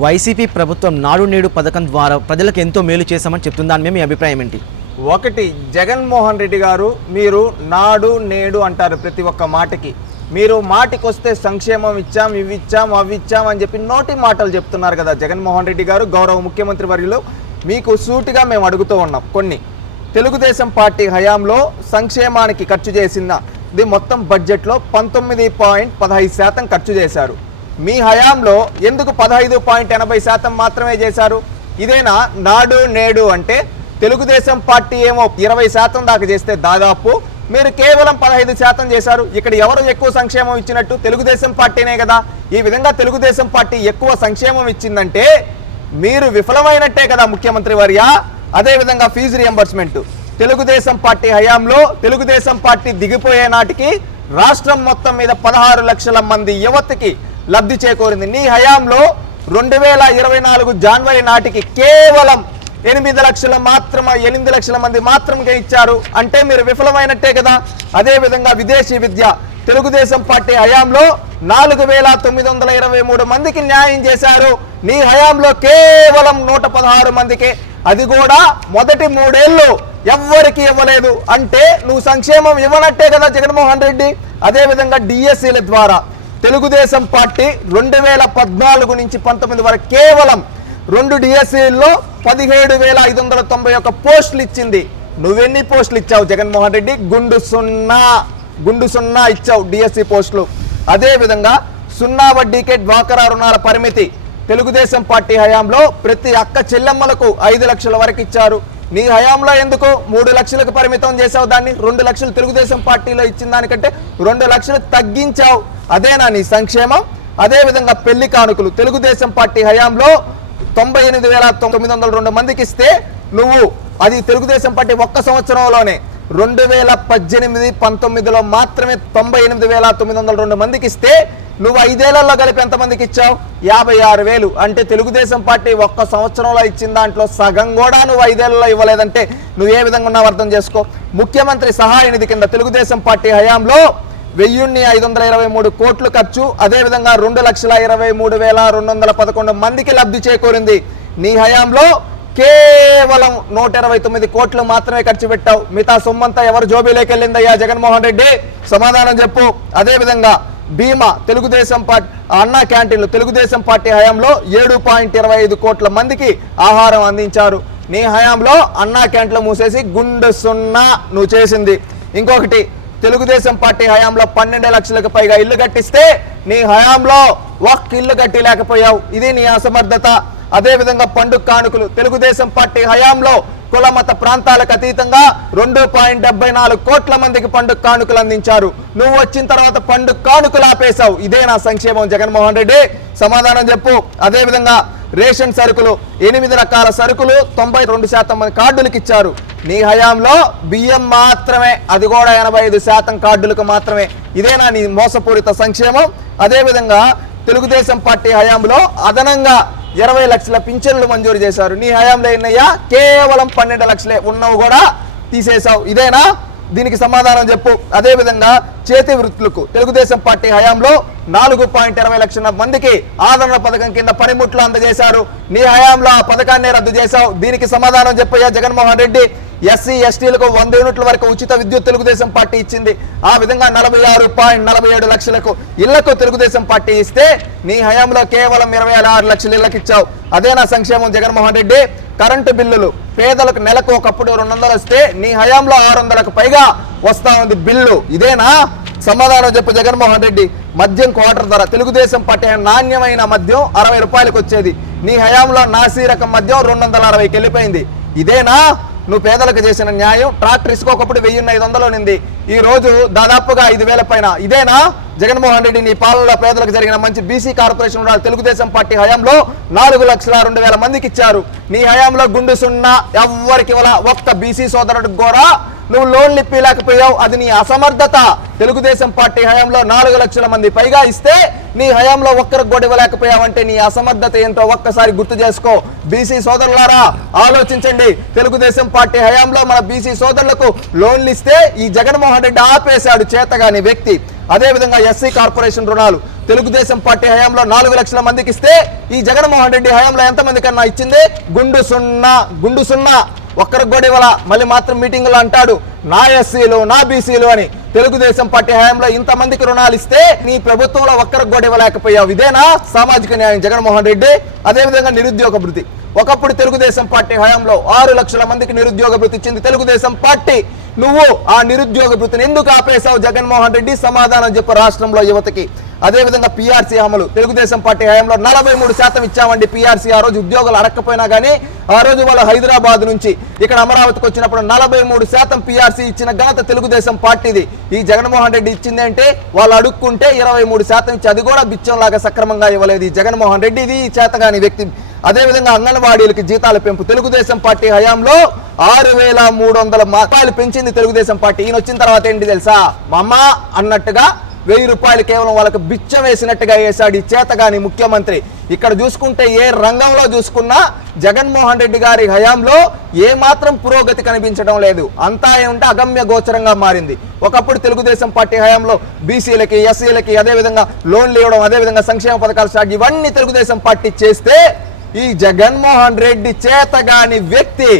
YCP ప్రభుత్వం నాడు నేడు పథకం ద్వారా ప్రజలకు ఎంతో మేలు చేశామని చెప్తుందని మీ అభిప్రాయం ఏంటి? ఒకటి, జగన్మోహన్ రెడ్డి గారు మీరు నాడు నేడు అంటారు ప్రతి ఒక్క మాటకి. మీరు మాటికొస్తే సంక్షేమం ఇచ్చాం, ఇవి ఇచ్చాం, అవి ఇచ్చాం అని చెప్పి నోటి మాటలు చెప్తున్నారు కదా జగన్మోహన్ రెడ్డి గారు. గౌరవ ముఖ్యమంత్రి వర్యులు, మీకు సూటిగా మేము అడుగుతూ ఉన్నాం. కొన్ని తెలుగుదేశం పార్టీ హయాంలో సంక్షేమానికి ఖర్చు చేసింది మొత్తం బడ్జెట్లో 19.15% ఖర్చు చేశారు. మీ హయాంలో ఎందుకు 15.80% మాత్రమే చేశారు? ఇదేనా నాడు నేడు అంటే? తెలుగుదేశం పార్టీ ఏమో 20% దాకా చేస్తే దాదాపు మీరు కేవలం 15% చేశారు. ఇక్కడ ఎవరు ఎక్కువ సంక్షేమం ఇచ్చినట్టు? తెలుగుదేశం పార్టీనే కదా. ఈ విధంగా తెలుగుదేశం పార్టీ ఎక్కువ సంక్షేమం ఇచ్చిందంటే మీరు విఫలమైనట్టే కదా ముఖ్యమంత్రి వర్య. అదేవిధంగా ఫీజు రియంబర్స్మెంట్ తెలుగుదేశం పార్టీ హయాంలో తెలుగుదేశం పార్టీ దిగిపోయే నాటికి రాష్ట్రం మొత్తం మీద 16 లక్షల మంది యువతకి లబ్ధి చేకూరింది. నీ హయాంలో 2024 జనవరి నాటికి కేవలం 8 లక్షల మంది మాత్రమే ఇచ్చారు. అంటే మీరు విఫలమైనట్టే కదా. అదేవిధంగా విదేశీ విద్య తెలుగుదేశం పార్టీ హయాంలో 4923 మందికి న్యాయం చేశారు. నీ హయాంలో కేవలం 116 మందికి, అది కూడా మొదటి 3 ఏళ్ళు ఎవ్వరికి ఇవ్వలేదు. అంటే నువ్వు సంక్షేమం ఇవ్వనట్టే కదా జగన్మోహన్ రెడ్డి. అదేవిధంగా డిఎస్సీల ద్వారా తెలుగుదేశం పార్టీ 2014 నుంచి 19 వరకు కేవలం 2 డిఎస్సీల్లో 17,591 పోస్టులు ఇచ్చింది. నువ్వెన్ని పోస్టులు ఇచ్చావు జగన్మోహన్ రెడ్డి? గుండు సున్నా ఇచ్చావు డిఎస్సీ పోస్టులు. అదేవిధంగా 0 వడ్డీకే డ్వాక్రా రుణాల పరిమితి తెలుగుదేశం పార్టీ హయాంలో ప్రతి అక్క చెల్లెమ్మలకు 5 లక్షల వరకు ఇచ్చారు. నీ హయాంలో ఎందుకు 3 లక్షలకు పరిమితం చేసావు? దాన్ని 2 లక్షలు తెలుగుదేశం పార్టీలో ఇచ్చిన దానికంటే 2 లక్షలు తగ్గించావు. అదేనా నీ సంక్షేమం? అదేవిధంగా పెళ్లి కానుకలు తెలుగుదేశం పార్టీ హయాంలో 98,902 మందికి ఇస్తే నువ్వు అది తెలుగుదేశం పార్టీ ఒక్క సంవత్సరంలోనే 2018-19లో మాత్రమే 98,902 మందికి ఇస్తే నువ్వు 5 ఏళ్లలో కలిపి ఎంతమందికి ఇచ్చావు? 56,000. అంటే తెలుగుదేశం పార్టీ ఒక్క సంవత్సరంలో ఇచ్చిన దాంట్లో సగం కూడా నువ్వు 5 ఏళ్లలో ఇవ్వలేదంటే నువ్వు ఏ విధంగా ఉన్నావు అర్థం చేసుకో. ముఖ్యమంత్రి సహాయ నిధి కింద తెలుగుదేశం పార్టీ హయాంలో 1,523 కోట్లు ఖర్చు. అదేవిధంగా 2,23,211 మందికి లబ్ధి చేకూరింది. నీ హయాంలో కేవలం 129 కోట్లు మాత్రమే ఖర్చు పెట్టావు. మిగతా సొమ్మంతా ఎవరు జోబీలోకి వెళ్ళిందయ్యా జగన్మోహన్ రెడ్డి? సమాధానం చెప్పు. అదేవిధంగా బీమా తెలుగుదేశం పార్టీ అన్నా క్యాంటీన్లు తెలుగుదేశం పార్టీ హయాంలో 7.25 కోట్ల మందికి ఆహారం అందించారు. నీ హయాంలో అన్నా క్యాంటీన్లు మూసేసి గుండు సున్నా నువ్వు చేసింది. ఇంకొకటి, తెలుగుదేశం పార్టీ హయాంలో 12 లక్షలకు పైగా ఇల్లు కట్టిస్తే నీ హయాంలో ఒక్క ఇల్లు కట్టి లేకపోయావు. ఇది నీ అసమర్థత. అదేవిధంగా పండుగ కానుకలు తెలుగుదేశం పార్టీ హయాంలో కుల మత ప్రాంతాలకు అతీతంగా 2.74 కోట్ల మందికి పండుగ కానుకలు అందించారు. నువ్వు వచ్చిన తర్వాత పండుగ కానుకలు ఆపేశావు. ఇదే నా సంక్షేమం జగన్మోహన్ రెడ్డి? సమాధానం చెప్పు. అదేవిధంగా రేషన్ సరుకులు 8 రకాల సరుకులు 92% మంది కార్డులకు ఇచ్చారు. నీ హయాంలో బియ్యం మాత్రమే, అది కూడా 85% కార్డులకు మాత్రమే. ఇదేనా నీ మోసపూరిత సంక్షేమం? అదేవిధంగా తెలుగుదేశం పార్టీ హయాంలో అదనంగా 20 లక్షల పింఛన్లు మంజూరు చేశారు. నీ హయాంలో ఎన్నయ్యా? కేవలం 12 లక్షలే. ఉన్నవి కూడా తీసేశావు. ఇదేనా? దీనికి సమాధానం చెప్పు. అదేవిధంగా చేతి వృత్తులకు తెలుగుదేశం పార్టీ హయాంలో 4.20 లక్షల మందికి ఆదరణ పథకం కింద పనిముట్లు అందజేశారు. నీ హయాంలో ఆ పథకాన్ని రద్దు చేశావు. దీనికి సమాధానం చెప్పయ్యా జగన్మోహన్ రెడ్డి. ఎస్సీ ఎస్టీలకు 100 యూనిట్ల వరకు ఉచిత విద్యుత్ తెలుగుదేశం పార్టీ ఇచ్చింది. ఆ విధంగా 46.47 లక్షలకు ఇళ్లకు తెలుగుదేశం పార్టీ ఇస్తే నీ హయాంలో కేవలం 26 లక్షల ఇళ్లకు ఇచ్చావు. అదేనా సంక్షేమం జగన్మోహన్ రెడ్డి? కరెంటు బిల్లులు పేదలకు నెలకు ఒకప్పుడు 200 వస్తే నీ హయాంలో 600కు పైగా వస్తా ఉంది బిల్లు. ఇదేనా? సమాధానం చెప్పు జగన్మోహన్ రెడ్డి. మద్యం క్వార్టర్ ధర తెలుగుదేశం పార్టీ నాణ్యమైన మద్యం 60 రూపాయలకు వచ్చేది. నీ హయాంలో నాసీ రకం మద్యం 260కి వెళ్ళిపోయింది. ఇదేనా నువ్వు పేదలకు చేసిన న్యాయం? ట్రాక్టర్ ఇసుక ఒకప్పుడు 1,500 నింది, ఈ రోజు దాదాపుగా 5,000 పైన. ఇదేనా జగన్మోహన్ రెడ్డి నీ పాలనలో పేదలకు జరిగిన మంచి? బీసీ కార్పొరేషన్ తెలుగుదేశం పార్టీ హయాంలో 4,02,000 మందికి ఇచ్చారు. నీ హయాంలో గుండు సున్నా, ఎవ్వరికి ఇవ్వాల. ఒక్క బీసీ సోదరుడికి కూడా నువ్వు లోన్లు ఇప్పలేకపోయావు. అది నీ అసమర్థత. తెలుగుదేశం పార్టీ హయాంలో 4 లక్షల మంది పైగా ఇస్తే నీ హయాంలో ఒక్కరికి కూడా ఇవ్వలేకపోయావంటే నీ అసమర్థత ఏంటో ఒక్కసారి గుర్తు చేసుకో. బీసీ సోదరులారా ఆలోచించండి. తెలుగుదేశం పార్టీ హయాంలో మన బీసీ సోదరులకు లోన్లు ఇస్తే ఈ జగన్మోహన్ రెడ్డి ఆపేశాడు చేతగాని వ్యక్తి. అదేవిధంగా ఎస్సీ కార్పొరేషన్ రుణాలు తెలుగుదేశం పార్టీ హయాంలో 4 లక్షల మందికి ఇస్తే ఈ జగన్మోహన్ రెడ్డి హయాంలో ఎంతమంది కన్నా ఇచ్చింది? గుండు సున్నా ఒక్కరికి కూడా ఇవ్వాల. మళ్ళీ మాత్రం మీటింగులో అంటాడు నా ఎస్సీలు నా బీసీలు అని. తెలుగుదేశం పార్టీ హయాంలో ఇంతమందికి రుణాలు ఇస్తే నీ ప్రభుత్వంలో ఒక్కరికి కూడా ఇవ్వలేకపోయావు. ఇదేనా సామాజిక న్యాయం జగన్మోహన్ రెడ్డి? అదేవిధంగా నిరుద్యోగ భృతి. ఒకప్పుడు తెలుగుదేశం పార్టీ హయాంలో 6 లక్షల మందికి నిరుద్యోగ భృతి ఇచ్చింది తెలుగుదేశం పార్టీ. నువ్వు ఆ నిరుద్యోగ భృతిని ఎందుకు ఆపేశావు జగన్మోహన్ రెడ్డి? సమాధానం చెప్పు రాష్ట్రంలో యువతకి. అదేవిధంగా పీఆర్సీ అమలు తెలుగుదేశం పార్టీ హయాంలో 43% ఇచ్చామండి పీఆర్సీ. ఆ రోజు ఉద్యోగాలు అడగకపోయినా కానీ ఆ రోజు వాళ్ళు హైదరాబాద్ నుంచి ఇక్కడ అమరావతికి వచ్చినప్పుడు 43% పీఆర్సీ ఇచ్చిన ఘనత తెలుగుదేశం పార్టీది. ఈ జగన్మోహన్ రెడ్డి ఇచ్చింది అంటే వాళ్ళు అడుక్కుంటే 23% ఇచ్చి అది కూడా బిచ్చంలాగా సక్రమంగా ఇవ్వలేదు ఈ జగన్మోహన్ రెడ్డి. ఇది చేతగాని వ్యక్తి. అదేవిధంగా అంగన్వాడీలకి జీతాల పెంపు తెలుగుదేశం పార్టీ హయాంలో 6,300 రూపాయలు పెంచింది తెలుగుదేశం పార్టీ. ఈయన వచ్చిన తర్వాత ఏంటి తెలుసా? మా అమ్మ అన్నట్టుగా 1000 రూపాయలు కేవలం వాళ్ళకి బిచ్చం వేసినట్టుగా వేశాడు ఈ చేతగాని ముఖ్యమంత్రి. ఇక్కడ చూసుకుంటే ఏ రంగంలో చూసుకున్నా జగన్మోహన్ రెడ్డి గారి హయాంలో ఏ మాత్రం పురోగతి కనిపించడం లేదు. అంతా ఏమంటే అగమ్య గోచరంగా మారింది. ఒకప్పుడు తెలుగుదేశం పార్టీ హయాంలో బీసీలకి ఎస్సీలకి అదేవిధంగా లోన్లు ఇవ్వడం అదేవిధంగా సంక్షేమ పథకాలు స్టార్ట్ ఇవన్నీ తెలుగుదేశం పార్టీ చేస్తే ఈ జగన్మోహన్ రెడ్డి చేతగాని వ్యక్తి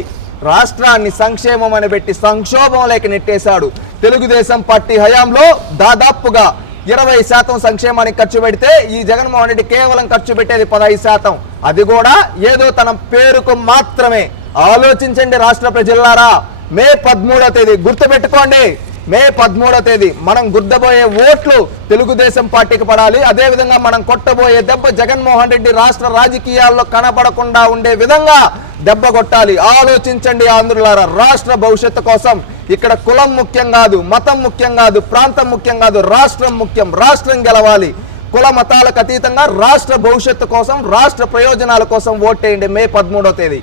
రాష్ట్రాన్ని సంక్షేమం అని పెట్టి సంక్షోభంలోకి నెట్టేశాడు. తెలుగుదేశం పార్టీ హయాంలో దాదాపుగా 20% సంక్షేమానికి ఖర్చు పెడితే ఈ జగన్మోహన్ రెడ్డి కేవలం ఖర్చు పెట్టేది 15%. అది కూడా ఏదో తన పేరుకు మాత్రమే. ఆలోచించండి రాష్ట్ర ప్రజలారా. మే 13వ తేదీ గుర్తుపెట్టుకోండి. మే 13వ తేదీ మనం గుర్దబోయే ఓట్లు తెలుగుదేశం పార్టీకి పడాలి. అదేవిధంగా మనం కొట్టబోయే దెబ్బ జగన్మోహన్ రెడ్డి రాష్ట్ర రాజకీయాల్లో కనపడకుండా ఉండే విధంగా దెబ్బ కొట్టాలి. ఆలోచించండి ఆంధ్రులారా. రాష్ట్ర భవిష్యత్తు కోసం ఇక్కడ కులం ముఖ్యం కాదు, మతం ముఖ్యం కాదు, ప్రాంతం ముఖ్యం కాదు, రాష్ట్రం ముఖ్యం. రాష్ట్రం గెలవాలి. కుల మతాలకు అతీతంగా రాష్ట్ర భవిష్యత్తు కోసం రాష్ట్ర ప్రయోజనాల కోసం ఓటేయండి మే 13వ తేదీ.